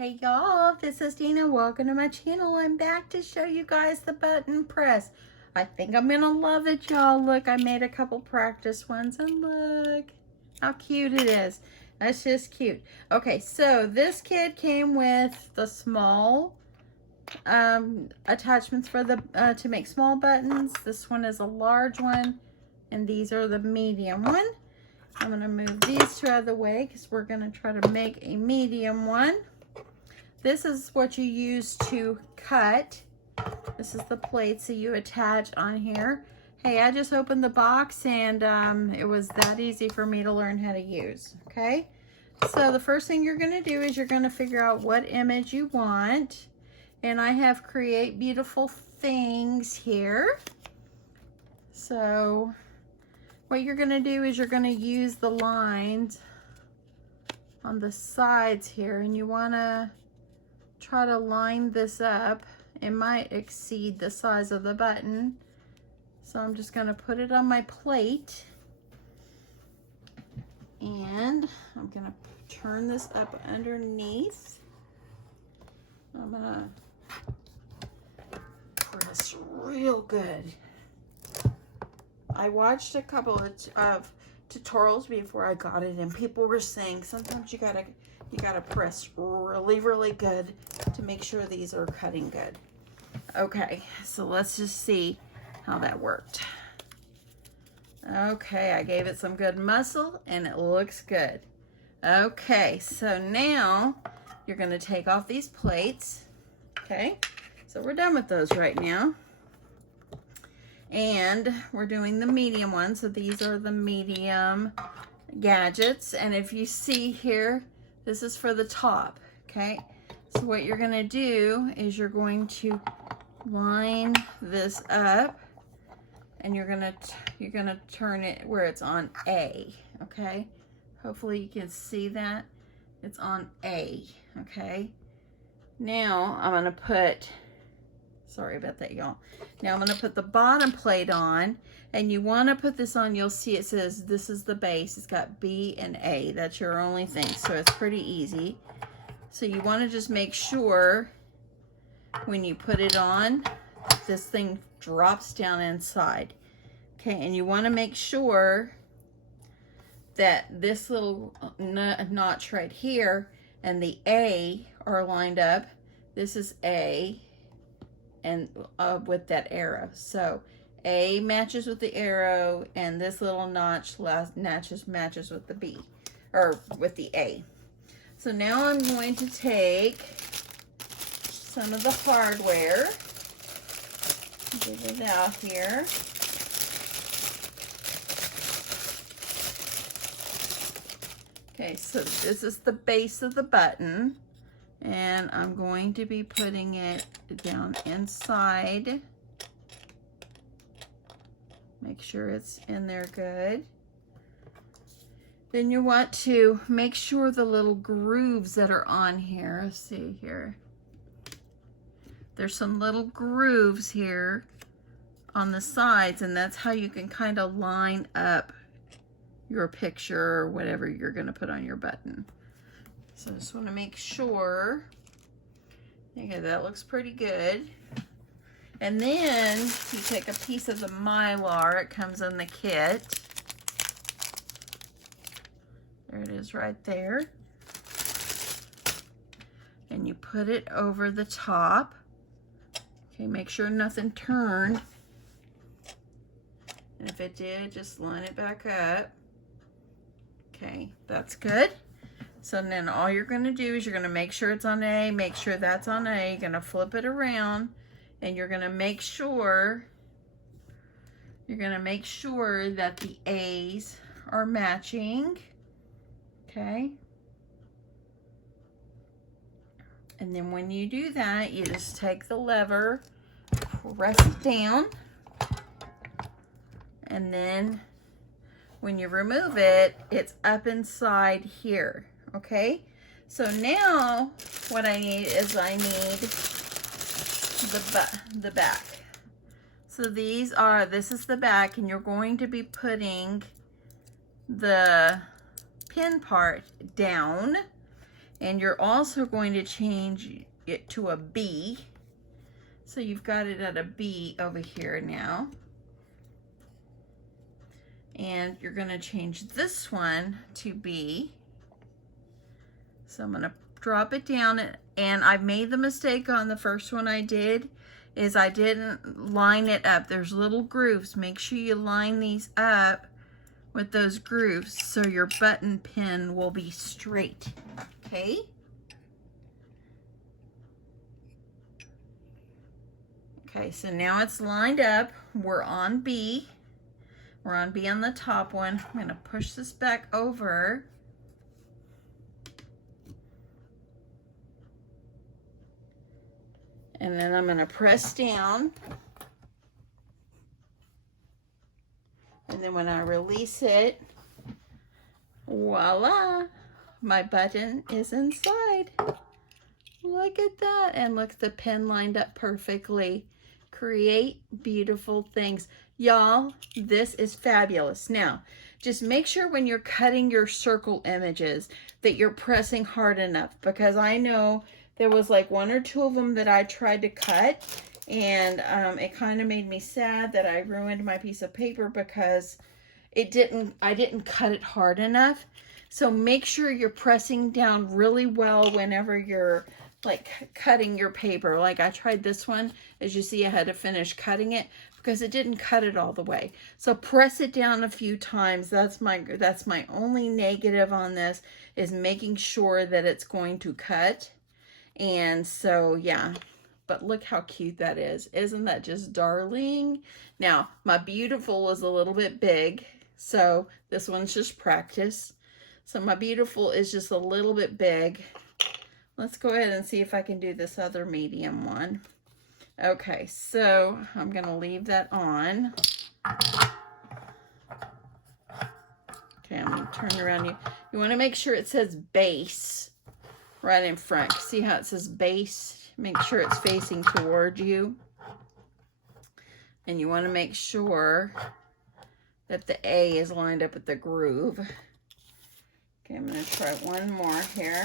Hey y'all, this is Dina. Welcome to my channel. I'm back to show you guys the button press. I think I'm gonna love it, y'all. Look, I made a couple practice ones and look how cute it is. That's just cute. Okay, so this kit came with the small attachments for the to make small buttons. This one is a large one, and these are the medium one. I'm gonna move these two out of the way because we're gonna try to make a medium one. This is what you use to cut. This is the plates that you attach on here. Hey, I just opened the box and it was that easy for me to learn how to use, okay? So the first thing you're gonna do is you're gonna figure out what image you want. And I have Create Beautiful Things here. So what you're gonna do is you're gonna use the lines on the sides here, and you wanna try to line this up. It might exceed the size of the button. So I'm just gonna put it on my plate, and I'm gonna turn this up underneath. I'm gonna press real good. I watched a couple of tutorials before I got it, and people were saying sometimes you gotta press really good to make sure these are cutting good. Okay, so let's just see how that worked. Okay, I gave it some good muscle and it looks good. Okay, so now you're gonna take off these plates. Okay, so we're done with those right now. And we're doing the medium one, so these are the medium gadgets. And if you see here, this is for the top, okay? So what you're gonna do is you're going to line this up, and you're gonna turn it where it's on A, okay? Hopefully you can see that. It's on A, okay? Now I'm gonna put, sorry about that, y'all. Now I'm gonna put the bottom plate on, and you wanna put this on, you'll see it says this is the base. It's got B and A, that's your only thing, so it's pretty easy. So you wanna just make sure when you put it on, this thing drops down inside. Okay, and you wanna make sure that this little notch right here and the A are lined up. This is A, and with that arrow. So A matches with the arrow, and this little notch matches with the B, or with the A. So now I'm going to take some of the hardware, get it out here. Okay, so this is the base of the button, and I'm going to be putting it down inside. Make sure it's in there good. Then you want to make sure the little grooves that are on here, let's see here. There's some little grooves here on the sides, and that's how you can kind of line up your picture or whatever you're gonna put on your button. So I just wanna make sure. Okay, that looks pretty good. And then you take a piece of the Mylar, it comes in the kit. There it is right there. And you put it over the top. Okay, make sure nothing turned. And if it did, just line it back up. Okay, that's good. So then all you're gonna do is you're gonna make sure it's on A, make sure that's on A, you're gonna flip it around, and you're gonna make sure that the A's are matching, okay? And then when you do that, you just take the lever, press it down, and then when you remove it, it's up inside here, okay? So now what I need is the back. So this is the back, and you're going to be putting the pin part down, And you're also going to change it to a B. So you've got it at a B over here now. And you're going to change this one to B. So I'm going to drop it down, and I made the mistake on the first one I did is I didn't line it up. There's little grooves. Make sure you line these up with those grooves so your button pin will be straight. Okay? Okay, so now it's lined up. We're on B. We're on B on the top one. I'm going to push this back over. And then I'm going to press down. And then when I release it, voila, my button is inside. Look at that. And look, the pin lined up perfectly. Create beautiful things. Y'all, this is fabulous. Now, just make sure when you're cutting your circle images that you're pressing hard enough, because I know there was like 1 or 2 of them that I tried to cut, and it kind of made me sad that I ruined my piece of paper because I didn't cut it hard enough. So make sure you're pressing down really well whenever you're like cutting your paper. Like I tried this one, as you see, I had to finish cutting it because it didn't cut it all the way. So press it down a few times. That's my only negative on this, is making sure that it's going to cut. And so, yeah, but look how cute that is. Isn't that just darling? Now, my beautiful is a little bit big, so this one's just practice. So my beautiful is just a little bit big. Let's go ahead and see if I can do this other medium one. Okay, so I'm going to leave that on. Okay, I'm going to turn around. You want to make sure it says base right in front. See how it says base? Make sure it's facing toward you. And you want to make sure that the A is lined up with the groove. Okay, I'm going to try one more here.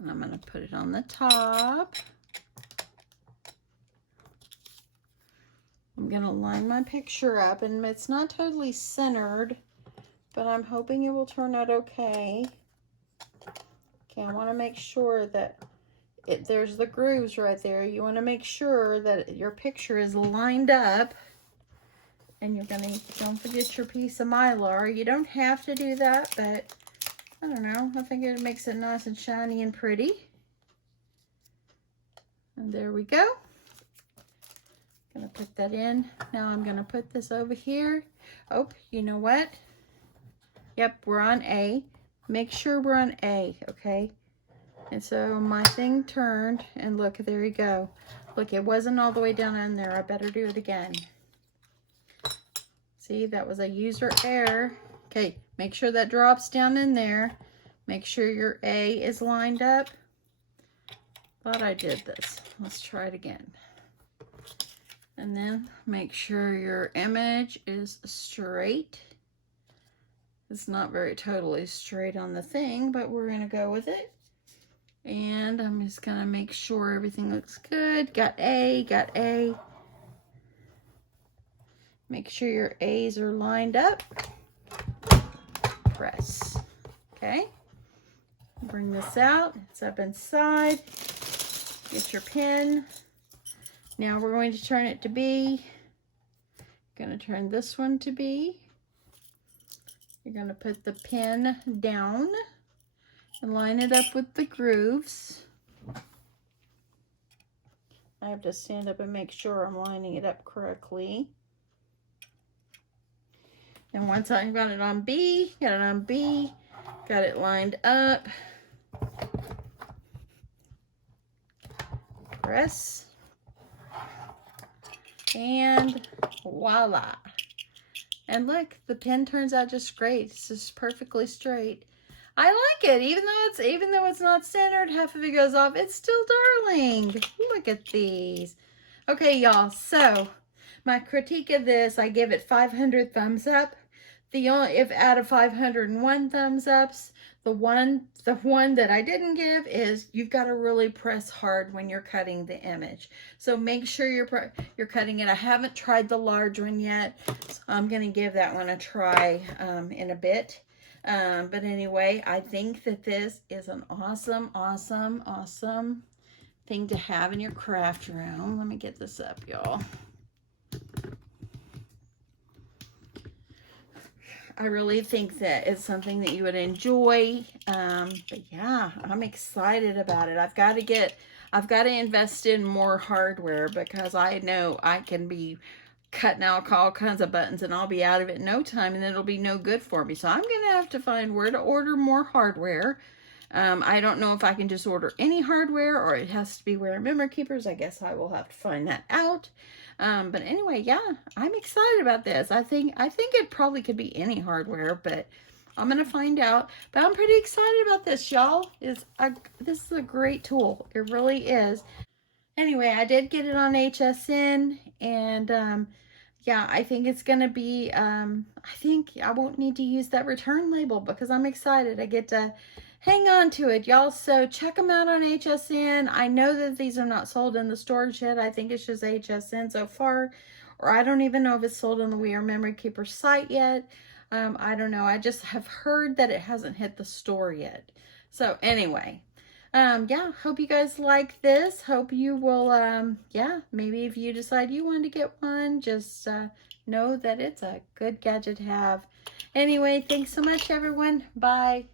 And I'm going to put it on the top. I'm going to line my picture up, and it's not totally centered, but I'm hoping it will turn out okay. Okay, I want to make sure that there's the grooves right there. You want to make sure that your picture is lined up, and don't forget your piece of Mylar. You don't have to do that, but I don't know. I think it makes it nice and shiny and pretty. And there we go. Gonna put that in. Now I'm gonna put this over here. Oh, you know what? Yep, we're on A. Make sure we're on A, okay? And so my thing turned, and look, there you go. Look, it wasn't all the way down in there. I better do it again. See, that was a user error. Okay, make sure that drops down in there. Make sure your A is lined up. Thought I did this. Let's try it again. And then make sure your image is straight. It's not very totally straight on the thing, but we're going to go with it. And I'm just going to make sure everything looks good. Got A, got A. Make sure your A's are lined up. Press. Okay. Bring this out. It's up inside. Get your pen. Now we're going to turn it to B. Going to turn this one to B. You're going to put the pen down and line it up with the grooves. I have to stand up and make sure I'm lining it up correctly. And once I've got it on B, got it lined up. Press. And voila. And look, the pen turns out just great. It's just perfectly straight. I like it, even though it's not centered, half of it goes off. It's still darling. Look at these. Okay, y'all, so My critique of this, I give it 500 thumbs up. If out of 501 thumbs ups, the one that I didn't give is you've got to really press hard when you're cutting the image. So make sure you're cutting it. I haven't tried the large one yet, so I'm going to give that one a try in a bit. But anyway, I think that this is an awesome, awesome, awesome thing to have in your craft room. Let me get this up, y'all. I really think that it's something that you would enjoy. But yeah, I'm excited about it. I've got to invest in more hardware because I know I can be cutting out all kinds of buttons and I'll be out of it in no time and then it'll be no good for me. So I'm going to have to find where to order more hardware. I don't know if I can just order any hardware or it has to be Ware Memory Keepers. I guess I will have to find that out. But anyway, yeah, I'm excited about this. I think it probably could be any hardware, but I'm going to find out. But I'm pretty excited about this, y'all. This is a great tool. It really is. Anyway, I did get it on HSN, and yeah, I think it's going to be, I think I won't need to use that return label because I'm excited. I get to hang on to it, y'all. So check them out on HSN. I know that these are not sold in the stores yet. I think it's just HSN so far, or I don't even know if it's sold on the We Are Memory Keeper site yet. I don't know. I just have heard that it hasn't hit the store yet. So anyway, yeah, hope you guys like this. Hope you will, yeah, maybe if you decide you want to get one, just know that it's a good gadget to have. Anyway, thanks so much, everyone. Bye.